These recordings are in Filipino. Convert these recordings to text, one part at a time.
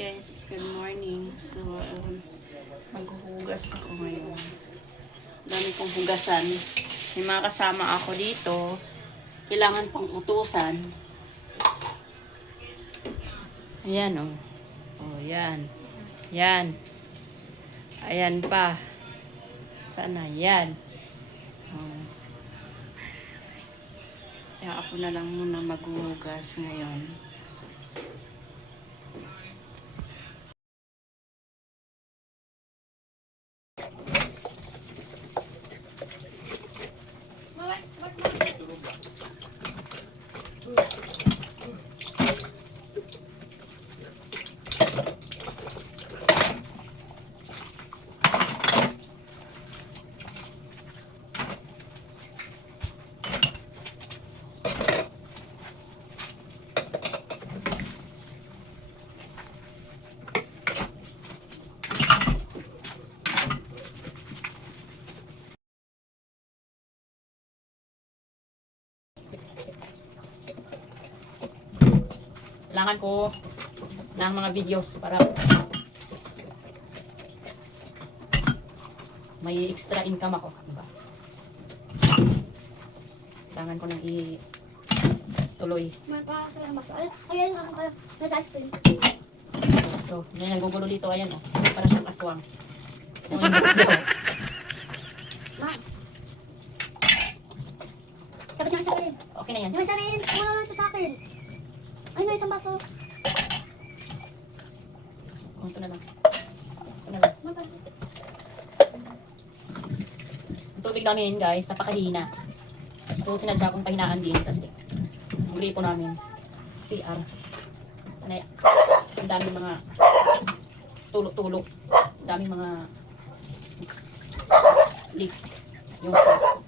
Guys, good morning. So, maghuhugas ako ngayon. Dami kong hugasan. May mga kasama ako dito. Kailangan pang utusan. Ayan, oh. Oh, yan. Yan. Ayan pa. Sana, yan. Oh. Kaya ako na lang muna maghuhugas ngayon. Kailangan ko ng mga videos para may extra income ako, diba? Kailangan ko nang i-tuloy. Ayan nga ako nasa screen. So, yan yung gugulo dito, ayan oh. Para siyang aswang. Ma. Tapos yung isa rin. Okay na yan. Yung isa rin. Wala lang ito sa akin. Ay, may isang baso. Oh, ito na lang. Ito na lang. Ang tubig namin guys, napakahina. So, sinadya kong pahinaan din kasi ang gripo namin, CR. Sanay, ang daming mga tulog-tulog. Ang daming mga leak. Yung hose.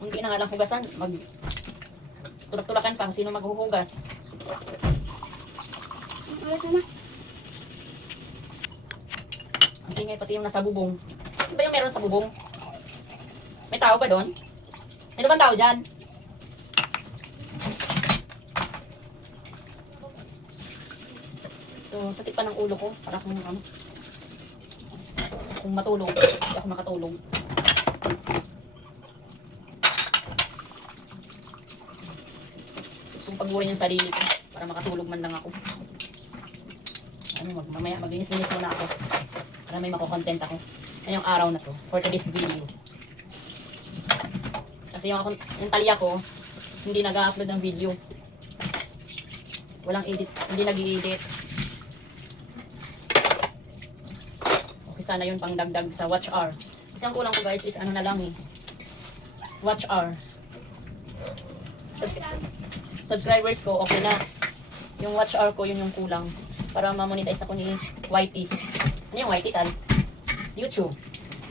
Hindi na nga lang hugasan, tulak-tulakan pa kung sino maghuhugas. Alas na. Ang tingay pati yung nasa bubong. Ano ba yung meron sa bubong? May tao ba doon? Ano bang tao dyan? So, sakit pa ng ulo ko para kung matulog, hindi ako makatulog. Pagbuhin yung sarili ko para makatulog man lang ako. Mamaya maglinis-linis muna ako para may makukontent ako ngayong araw na to for today's video. Kasi yung talya ko hindi nag-upload ng video. Walang edit, hindi nag-i-edit. Okay, sana yun pang dagdag sa watch hour. Kasi ang kulang ko guys is ano na lang eh, watch hour. Subscribers ko, okay na. Yung watch hour ko, yun yung kulang. Para ma-monetize ako ni YT. Ano yung YT, tal? YouTube.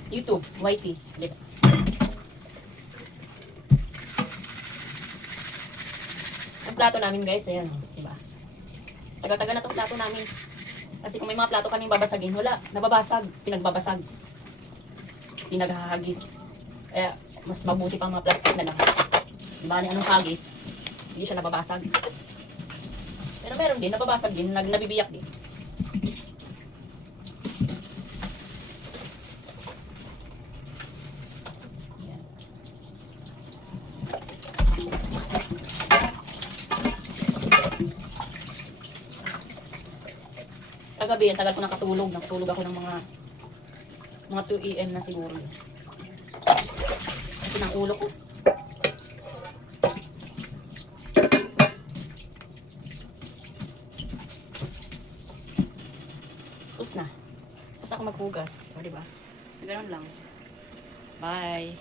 YouTube, YT. Diba? Ang plato namin, guys, ayan. Diba? Tagal-tagal na itong plato namin. Kasi kung may mga plato kaming babasagin, wala. Nababasag. Pinagbabasag. Pinaghahagis. Kaya, mas mabuti pang mga plastic na lang. Diba? Anong hagis? Hindi siya nababasag. Pero meron din, nababasag din, nabibiyak din. Yan. Kagabi, ang tagal ko nakatulog. Nakatulog ako ng mga 2 AM na siguro. Ito ng ulo ko. Tapos na. Tapos na ako maghugas. O, diba? Ganun lang. Bye.